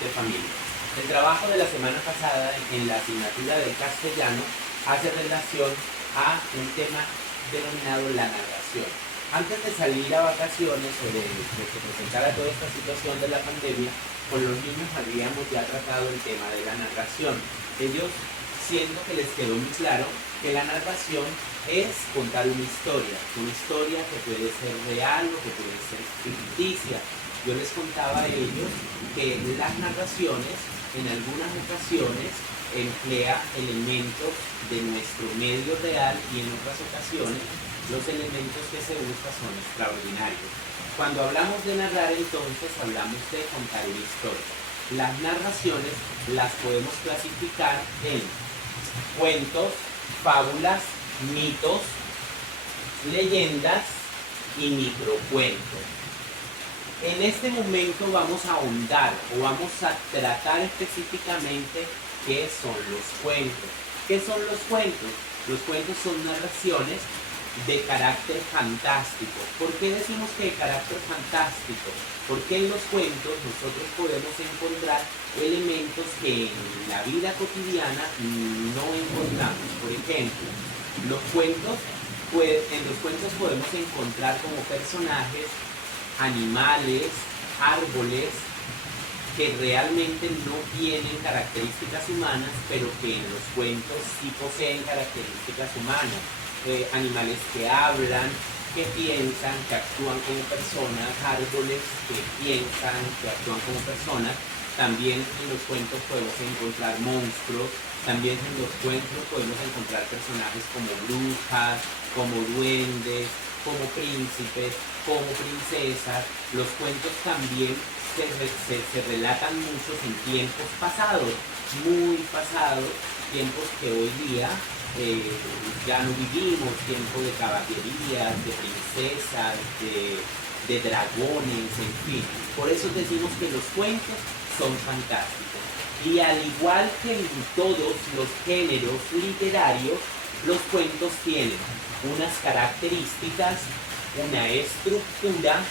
nuevamente, familia. El trabajo de la semana pasada en la asignatura de castellano hace relación a un tema denominado la narración. Antes de salir a vacaciones o de que se presentara toda esta situación de la pandemia, con los niños habíamos ya tratado el tema de la narración. Ellos, siendo que les quedó muy claro que la narración es contar una historia que puede ser real o que puede ser ficticia. Yo les contaba a ellos que las narraciones en algunas ocasiones emplea elementos de nuestro medio real y en otras ocasiones los elementos que se usan son extraordinarios. Cuando hablamos de narrar, entonces hablamos de contar una historia. Las narraciones las podemos clasificar en cuentos, fábulas, mitos, leyendas y microcuentos. En este momento vamos a ahondar o vamos a tratar específicamente qué son los cuentos. ¿Qué son los cuentos? Los cuentos son narraciones de carácter fantástico. ¿Por qué decimos que de carácter fantástico? Porque en los cuentos nosotros podemos encontrar elementos que en la vida cotidiana no encontramos. Por ejemplo, en los cuentos podemos encontrar como personajes animales, árboles, que realmente no tienen características humanas, pero que en los cuentos sí poseen características humanas. Animales que hablan, que piensan, que actúan como personas, árboles que piensan, que actúan como personas. También en los cuentos podemos encontrar monstruos, también en los cuentos podemos encontrar personajes como brujas, como duendes, como príncipes, como princesas. Los cuentos también se relatan muchos en tiempos pasados, muy pasados, tiempos que hoy día ya no vivimos, tiempos de caballerías, de princesas, de dragones, en fin. Por eso decimos que los cuentos son fantásticos. Y al igual que en todos los géneros literarios, los cuentos tienen unas características, una estructura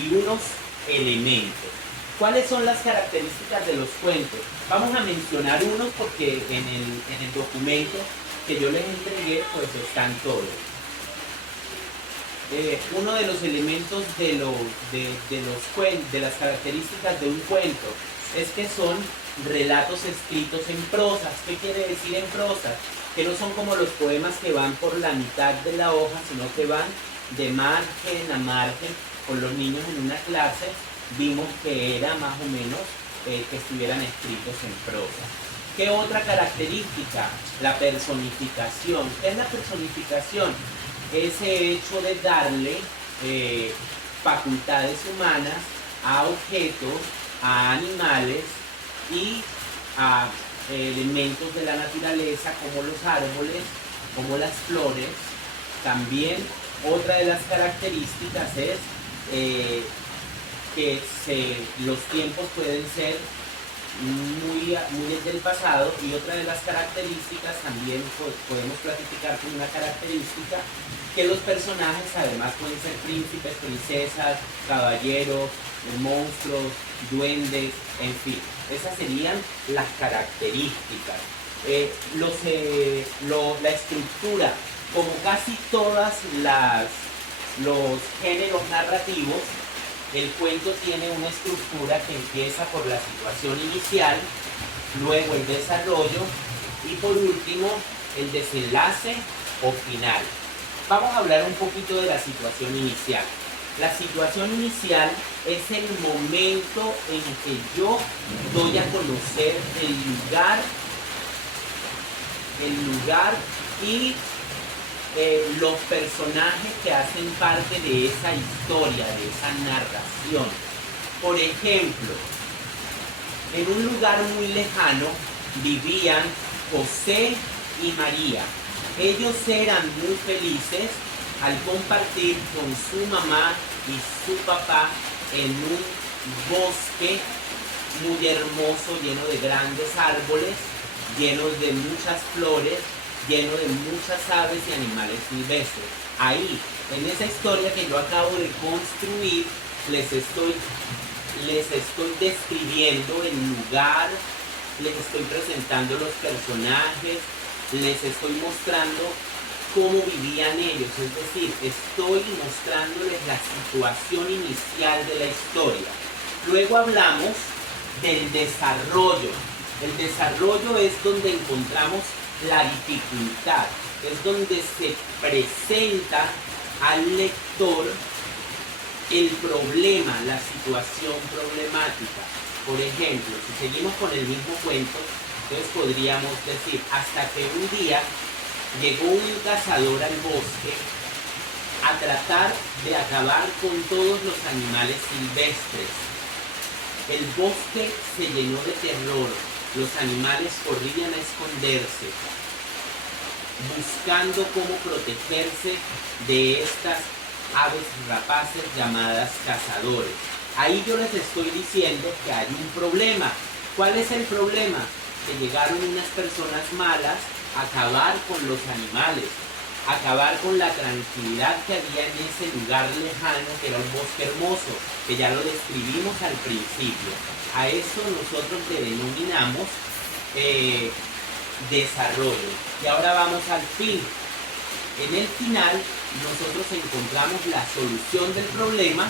y unos elementos. ¿Cuáles son las características de los cuentos? Vamos a mencionar unos porque en el documento que yo les entregué pues están todos. Uno de los elementos de las características de un cuento es que son relatos escritos en prosa. ¿Qué quiere decir en prosa? Que no son como los poemas que van por la mitad de la hoja, sino que van de margen a margen. Con los niños en una clase vimos que era más o menos que estuvieran escritos en prosa. ¿Qué otra característica? La personificación. ¿Qué es la personificación? Ese hecho de darle facultades humanas a objetos, a animales y a elementos de la naturaleza como los árboles, como las flores. También otra de las características es que los tiempos pueden ser muy del pasado, y otra de las características también podemos clasificar como una característica que los personajes además pueden ser príncipes, princesas, caballeros, monstruos, duendes, en fin. Esas serían las características. La estructura, como casi todas los géneros narrativos, el cuento tiene una estructura que empieza por la situación inicial, luego el desarrollo y por último el desenlace o final. Vamos a hablar un poquito de la situación inicial. La situación inicial es el momento en que yo doy a conocer el lugar y los personajes que hacen parte de esa historia, de esa narración. Por ejemplo, en un lugar muy lejano vivían José y María. Ellos eran muy felices al compartir con su mamá y su papá en un bosque muy hermoso, lleno de grandes árboles, lleno de muchas flores, lleno de muchas aves y animales silvestres. Ahí, en esa historia que yo acabo de construir, les estoy les estoy describiendo el lugar, les estoy presentando los personajes, les estoy mostrando cómo vivían ellos, es decir, estoy mostrándoles la situación inicial de la historia. Luego hablamos del desarrollo. El desarrollo es donde encontramos la dificultad, es donde se presenta al lector el problema, la situación problemática. Por ejemplo, si seguimos con el mismo cuento, entonces podríamos decir, hasta que un día llegó un cazador al bosque a tratar de acabar con todos los animales silvestres. El bosque se llenó de terror, los animales corrían a esconderse, buscando cómo protegerse de estas aves rapaces llamadas cazadores. Ahí yo les estoy diciendo que hay un problema. ¿Cuál es el problema? Que llegaron unas personas malas a acabar con los animales, a acabar con la tranquilidad que había en ese lugar lejano que era un bosque hermoso, que ya lo describimos al principio. A eso nosotros le denominamos desarrollo. Y ahora vamos al fin. En el final nosotros encontramos la solución del problema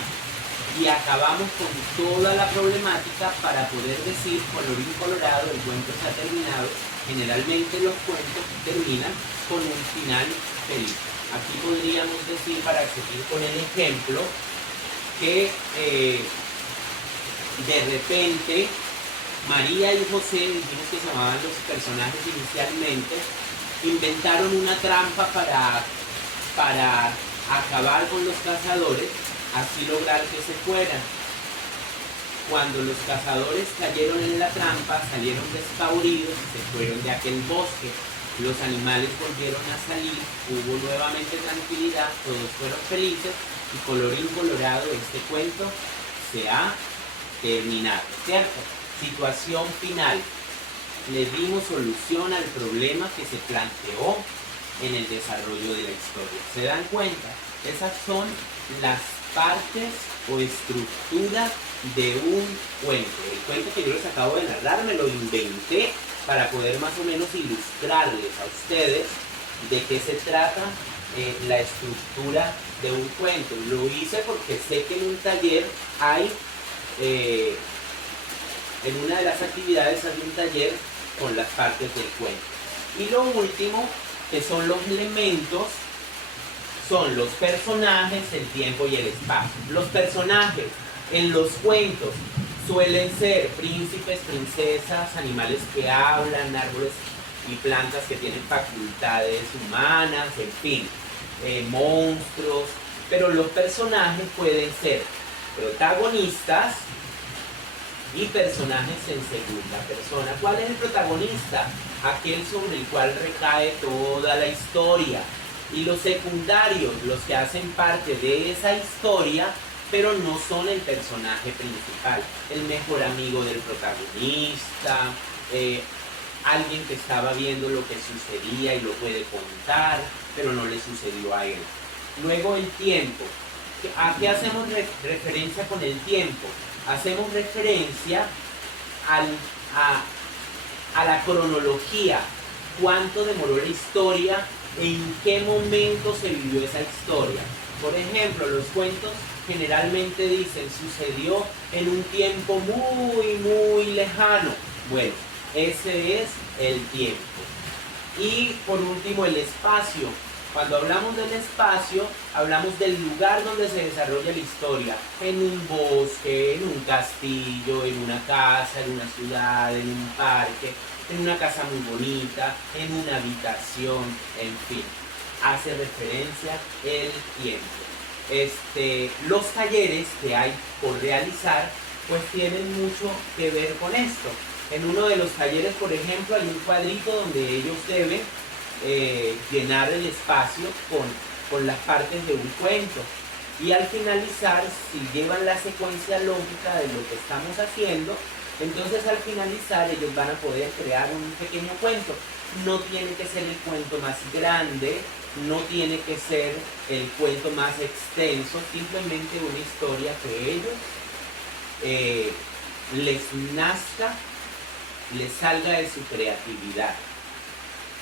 y acabamos con toda la problemática para poder decir, colorín colorado, el cuento se ha terminado. Generalmente los cuentos terminan con un final feliz. Aquí podríamos decir, para seguir con el ejemplo, que de repente María y José, dijimos que se llamaban los personajes inicialmente, inventaron una trampa para acabar con los cazadores, así lograr que se fueran. Cuando los cazadores cayeron en la trampa, salieron despavoridos y se fueron de aquel bosque. Los animales volvieron a salir, hubo nuevamente tranquilidad, todos fueron felices y colorín colorado, este cuento se ha terminado, ¿cierto? Situación final. Le dimos solución al problema que se planteó en el desarrollo de la historia. ¿Se dan cuenta? Esas son las partes o estructura de un cuento. El cuento que yo les acabo de narrar me lo inventé para poder más o menos ilustrarles a ustedes de qué se trata la estructura de un cuento. Lo hice porque sé que en un taller hay, en una de las actividades hay un taller con las partes del cuento. Y lo último, que son los elementos, son los personajes, el tiempo y el espacio. Los personajes en los cuentos suelen ser príncipes, princesas, animales que hablan, árboles y plantas que tienen facultades humanas, en fin, monstruos. Pero los personajes pueden ser protagonistas y personajes en segunda persona. ¿Cuál es el protagonista? Aquel sobre el cual recae toda la historia. Y los secundarios, los que hacen parte de esa historia, pero no son el personaje principal. El mejor amigo del protagonista, alguien que estaba viendo lo que sucedía y lo puede contar, pero no le sucedió a él. Luego el tiempo. ¿A qué hacemos referencia con el tiempo? Hacemos referencia a la cronología. ¿Cuánto demoró la historia? ¿En qué momento se vivió esa historia? Por ejemplo, los cuentos generalmente dicen, sucedió en un tiempo muy, muy lejano. Bueno, ese es el tiempo. Y por último, el espacio. Cuando hablamos del espacio, hablamos del lugar donde se desarrolla la historia. En un bosque, en un castillo, en una casa, en una ciudad, en un parque, en una casa muy bonita, en una habitación, en fin. Hace referencia el tiempo. Los talleres que hay por realizar, pues tienen mucho que ver con esto. En uno de los talleres, por ejemplo, hay un cuadrito donde ellos deben llenar el espacio con las partes de un cuento. Y al finalizar, si llevan la secuencia lógica de lo que estamos haciendo, entonces al finalizar ellos van a poder crear un pequeño cuento. No tiene que ser el cuento más grande, no tiene que ser el cuento más extenso, simplemente una historia que ellos les nazca, les salga de su creatividad.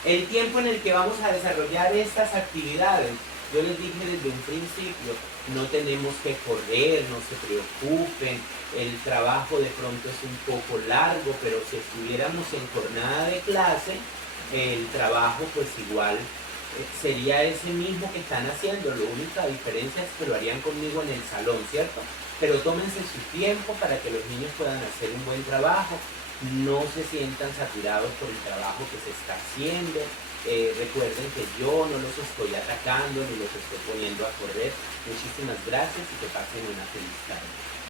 El tiempo en el que vamos a desarrollar estas actividades, yo les dije desde un principio, no tenemos que correr, no se preocupen, el trabajo de pronto es un poco largo, pero si estuviéramos en jornada de clase, el trabajo pues igual sería ese mismo que están haciendo. La única diferencia es que lo harían conmigo en el salón, ¿cierto? Pero tómense su tiempo para que los niños puedan hacer un buen trabajo, no se sientan saturados por el trabajo que se está haciendo. Recuerden que yo no los estoy atacando ni los estoy poniendo a correr. Muchísimas gracias y que pasen una feliz tarde.